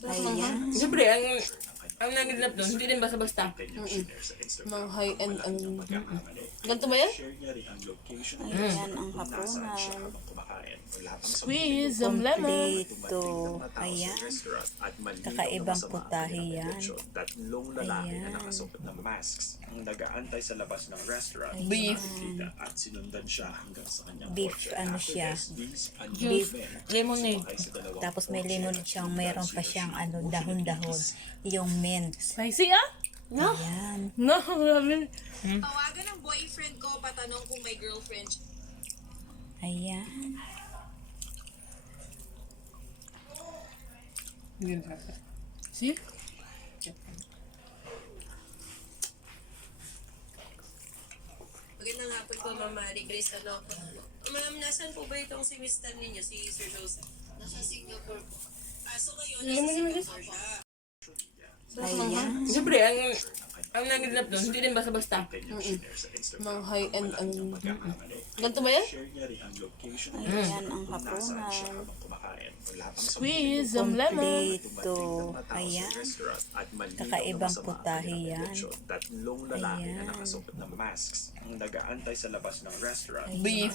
Ayan. Siyempre, ang naganap doon, hindi din basta-basta. Mga high-end, ganito ba yan? Ayan ang hapunan. Squeeze some lemon. Kompleto. Ayan. Kakaibang putahe yan. Tatlong lalaki na nakasuot ng masks ang nag-aantay sa labas ng restaurant. Beef. At sinundan siya hanggang sa kanyang Beef, kotse. ano After siya? this, these Beef. Lemonade. sumakay sa dalawang Tapos may kotse. lemon siyang, mayroon pa siyang dahon-dahon. Yung mint. Spicy ah? No. Ayan. No, grabe. Tawagan ng boyfriend ko, patanong kung may girlfriend siya. Ayan. See? Magandang hapon po, Ma'am Marie Grace. Ma'am, nasan po ba itong si Mr. ninyo, si Sir Joseph? Nasa Singapore po. So ngayon, nasa Singapore siya. Ayan. Siyempre, ang naganap doon, hindi din basta-basta. Mga high-end, ganito ba yan? Ayan ang hapunan. Squeeze some lemon. Kompleto. Ayan. Kakaibang putahe yan. Tatlong lalaki Ayan. na nakasuot ng masks ang nag-aantay sa labas ng restaurant. Beef.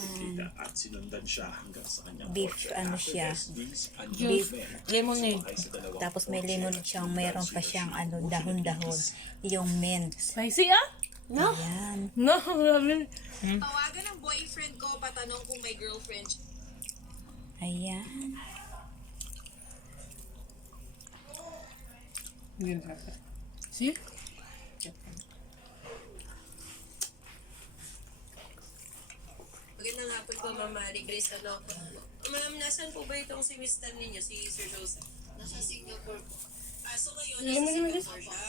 At sinundan siya hanggang sa kanyang Beef, kotse. ano After siya? this, these Beef. Lemonade. sumakay sa dalawang Tapos may kotse. lemon siyang, mayroon pa siyang dahon-dahon. Yung mint. Spicy ah? No. Ayan. No, grabe. Tawagan ng boyfriend ko, patanong kung may girlfriend siya. Ayan. See? Magandang hapon po, Ma'am Marie Grace. Ma'am, nasan po ba itong si Mr. ninyo, si Sir Joseph? Nasa Singapore po. So ngayon, nasa Singapore siya.